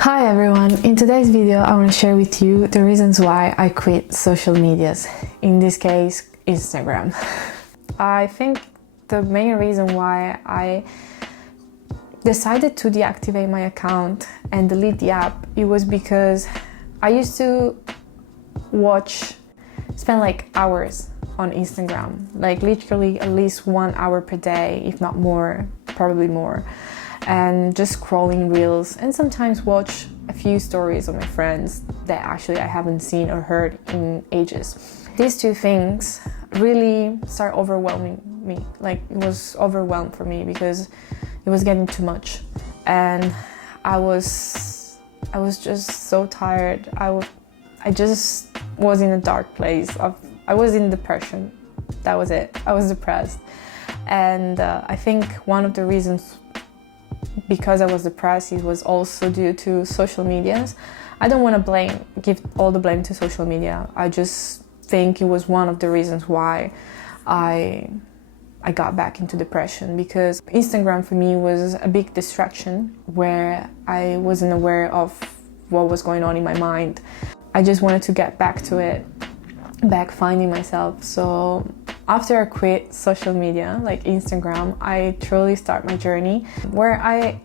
Hi everyone, in today's video I want to share with you the reasons why I quit social medias, in this case Instagram. I think the main reason why I decided to deactivate my account and delete the app, it was because I used to spend like hours on Instagram, like literally at least 1 hour per day, if not more, probably more, and just scrolling reels, and sometimes watch a few stories of my friends that actually I haven't seen or heard in ages. These two things really start overwhelming me. Like, it was overwhelmed for me because it was getting too much, and I was just so tired. I just was in a dark place. I was in depression. That was it. I was depressed, and I think one of the reasons because I was depressed, it was also due to social medias. I don't want to give all the blame to social media. I just think it was one of the reasons why I got back into depression, because Instagram for me was a big distraction where I wasn't aware of what was going on in my mind. I just wanted to get back to it, back finding myself. So after I quit social media like Instagram, I truly start my journey where I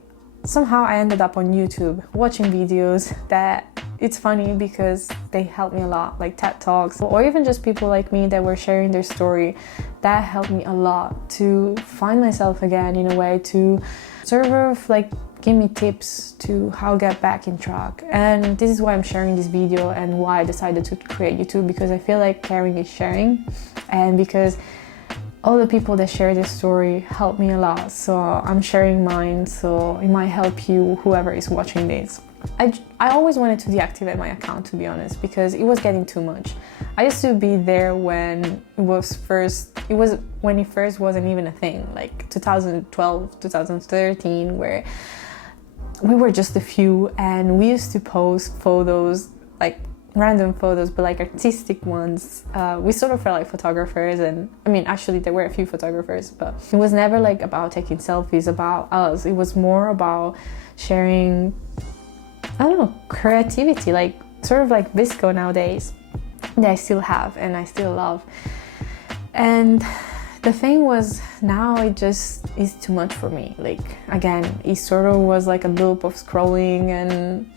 ended up on YouTube watching videos that it's funny because they helped me a lot, like TED Talks, or even just people like me that were sharing their story. That helped me a lot to find myself again, in a way, to sort of like give me tips to how get back in track. And this is why I'm sharing this video and why I decided to create YouTube, because I feel like caring is sharing, and because all the people that share this story helped me a lot. So I'm sharing mine, so it might help you, whoever is watching this. I always wanted to deactivate my account, to be honest, because it was getting too much. I used to be there when it first wasn't even a thing, like 2012, 2013, where we were just a few, and we used to post photos, like random photos, but like artistic ones. We sort of felt like photographers, and I mean, actually there were a few photographers, but it was never like about taking selfies about us. It was more about sharing, I don't know, creativity, like sort of like VSCO nowadays, that I still have and I still love. And the thing was, now it just is too much for me. Like, again, it sort of was like a loop of scrolling and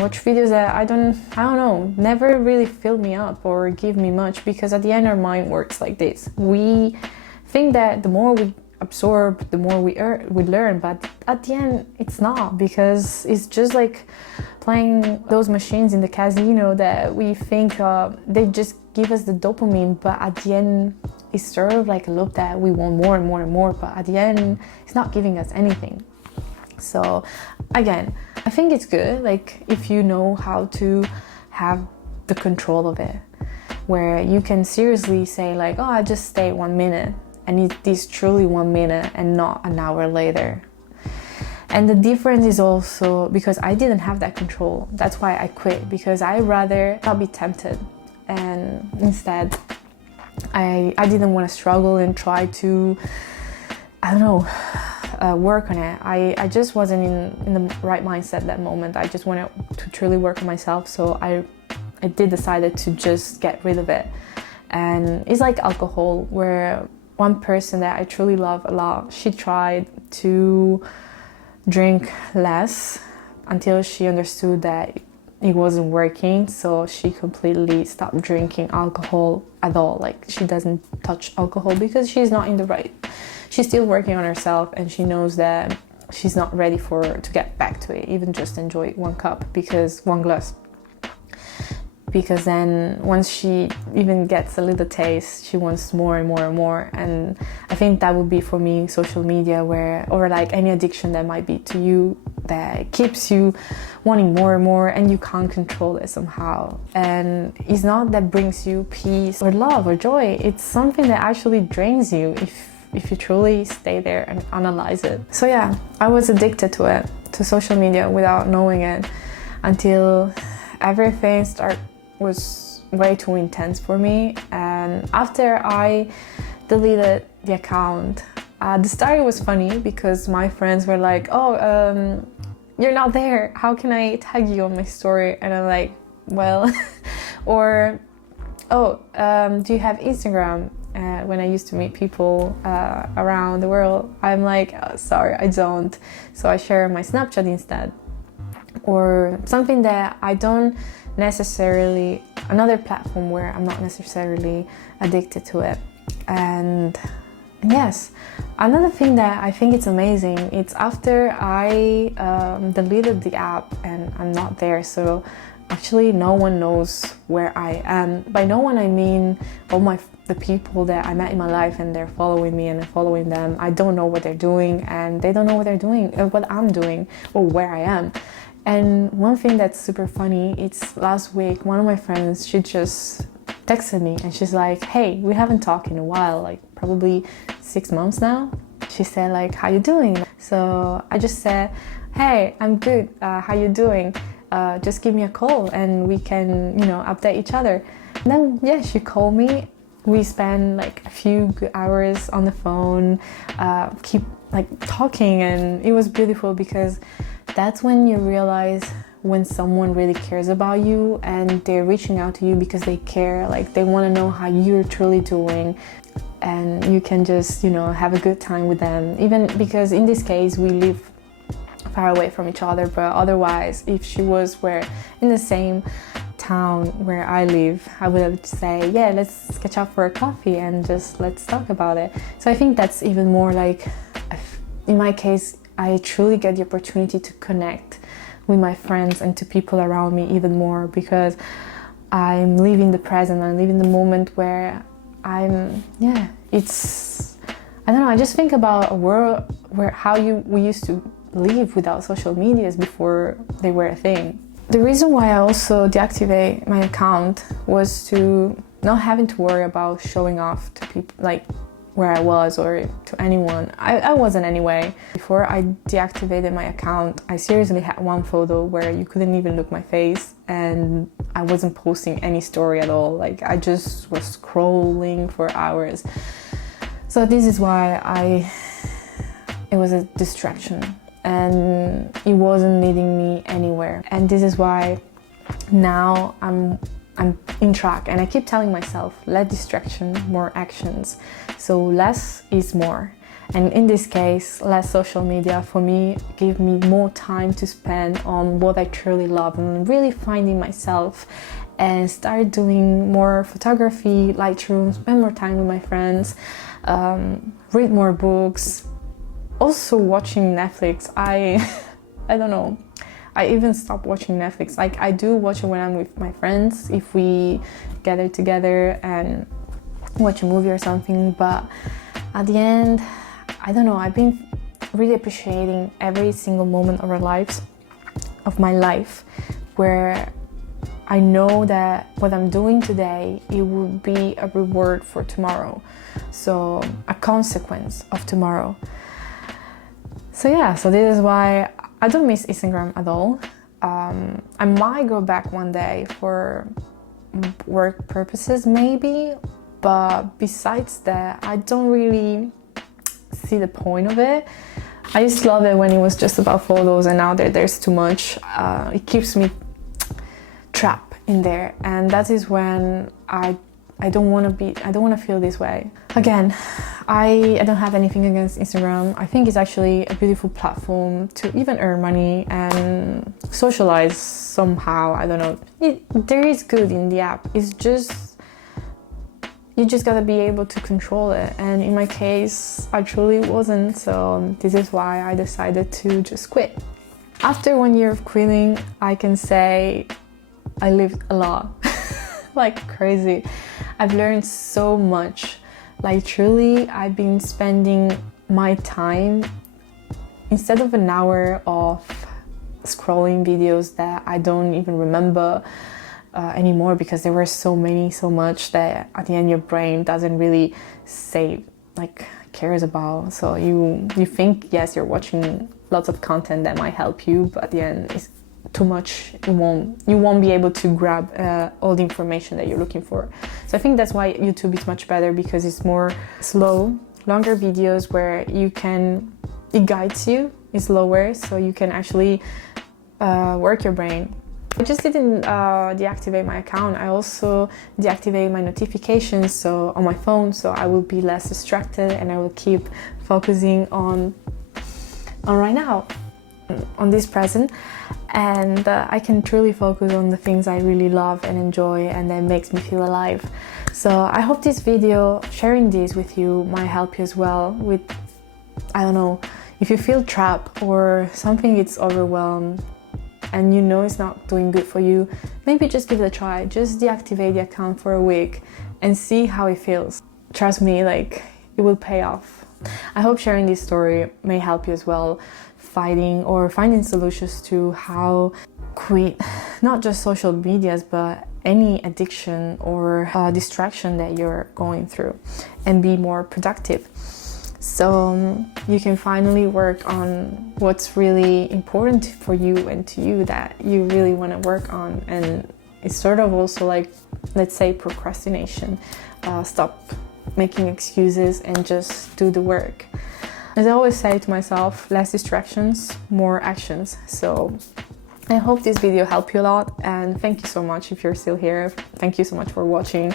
watch videos that I don't know, never really fill me up or give me much, because at the end our mind works like this. We think that the more we absorb, the more we learn, but at the end it's not, because it's just like playing those machines in the casino that we think they just give us the dopamine, but at the end it's sort of like a loop that we want more and more and more, but at the end it's not giving us anything. So again, I think it's good, like, if you know how to have the control of it, where you can seriously say like, oh, I just stayed 1 minute, and it is truly 1 minute and not an hour later. And the difference is also because I didn't have that control. That's why I quit, because I rather not be tempted, and instead I didn't want to struggle and try to, I don't know, work on it. I just wasn't in the right mindset that moment. I just wanted to truly work on myself, so I did decided to just get rid of it. And it's like alcohol, where one person that I truly love a lot, she tried to drink less until she understood that it wasn't working, so she completely stopped drinking alcohol at all. Like, she doesn't touch alcohol because she's not in the right, she's still working on herself, and she knows that she's not ready to get back to it, even just enjoy 1 cup, because 1 glass, because then once she even gets a little taste, she wants more and more and more. And I think that would be for me social media, or like any addiction that might be to you, that keeps you wanting more and more, and you can't control it somehow. And it's not that brings you peace or love or joy, it's something that actually drains you if you truly stay there and analyze it. So yeah, I was addicted to it, to social media, without knowing it, until everything was way too intense for me. And after I deleted the account, the start was funny, because my friends were like, oh, you're not there. How can I tag you on my story? And I'm like, well, or, oh, do you have Instagram? When I used to meet people around the world, I'm like, oh, sorry, I don't. So I share my Snapchat instead. Or something that I don't necessarily, another platform where I'm not necessarily addicted to it. And yes, another thing that I think it's amazing, it's after I deleted the app and I'm not there, so actually no one knows where I am. By no one I mean all the people that I met in my life and they're following me and I'm following them. I don't know what they're doing and they don't know what they're doing or what I'm doing or where I am. And one thing that's super funny, it's last week, one of my friends, she just texted me and she's like, hey, we haven't talked in a while, like probably 6 months now. She said like, how you doing? So I just said, hey, I'm good, how you doing? Just give me a call and we can, update each other. And then, yeah, she called me. We spent like a few good hours on the phone, keep like talking, and it was beautiful because that's when you realize when someone really cares about you and they're reaching out to you because they care, like they want to know how you're truly doing, and you can just, have a good time with them. Even because in this case, we live far away from each other, but otherwise, if she was in the same town where I live, I would have say, yeah, let's catch up for a coffee and just let's talk about it. So I think that's even more like, in my case, I truly get the opportunity to connect with my friends and to people around me even more because I'm living the present, I'm living the moment where I just think about a world where we used to live without social medias before they were a thing. The reason why I also deactivate my account was to not having to worry about showing off to people, like where I was or to anyone. I wasn't anyway. Before I deactivated my account, I seriously had one photo where you couldn't even look my face and I wasn't posting any story at all. Like I just was scrolling for hours. So this is why it was a distraction and it wasn't leading me anywhere. And this is why now I'm in track and I keep telling myself, less distraction, more actions. So less is more. And in this case, less social media for me gave me more time to spend on what I truly love and really finding myself, and start doing more photography, Lightroom, spend more time with my friends, read more books, also watching Netflix. I don't know. I even stopped watching Netflix. Like I do watch it when I'm with my friends, if we gather together and watch a movie or something. But at the end, I don't know. I've been really appreciating every single moment of my life, where I know that what I'm doing today, it will be a reward for tomorrow. So a consequence of tomorrow. So yeah, so this is why I don't miss Instagram at all. I might go back one day for work purposes maybe, but besides that, I don't really see the point of it. I used to love it when it was just about photos, and now that there's too much, it keeps me trapped in there, and that is when I don't want to feel this way. Again, I don't have anything against Instagram. I think it's actually a beautiful platform to even earn money and socialize somehow. I don't know. There is good in the app. It's just, you just gotta be able to control it. And in my case, I truly wasn't. So this is why I decided to just quit. After 1 year of quitting, I can say I lived a lot. Like crazy. I've learned so much. Like truly, I've been spending my time, instead of an hour of scrolling videos that I don't even remember anymore, because there were so much that at the end your brain doesn't really cares about. So you think, yes, you're watching lots of content that might help you, but at the end it's too much. You won't be able to grab all the information that you're looking for. So I think that's why YouTube is much better, because it's more slow, longer videos where it guides you. It's lower, so you can actually work your brain. I just didn't deactivate my account. I also deactivated my notifications so on my phone, so I will be less distracted and I will keep focusing on right now, on this present, and I can truly focus on the things I really love and enjoy, and that makes me feel alive. So I hope this video, sharing this with you, might help you as well with, I don't know, if you feel trapped or something it's overwhelmed and you know it's not doing good for you, maybe just give it a try. Just deactivate the account for a week and see how it feels. Trust me, like, it will pay off. I hope sharing this story may help you as well, finding solutions to how quit not just social medias but any addiction or distraction that you're going through and be more productive. So you can finally work on what's really important for you and to you that you really want to work on. And it's sort of also like, let's say, procrastination. Stop making excuses and just do the work. As I always say to myself, less distractions, more actions. So I hope this video helped you a lot, and thank you so much if you're still here. Thank you so much for watching,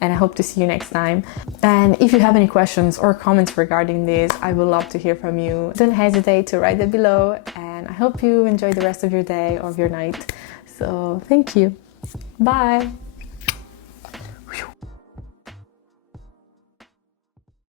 and I hope to see you next time. And if you have any questions or comments regarding this, I would love to hear from you. Don't hesitate to write it below, and I hope you enjoy the rest of your day or of your night. So thank you. Bye.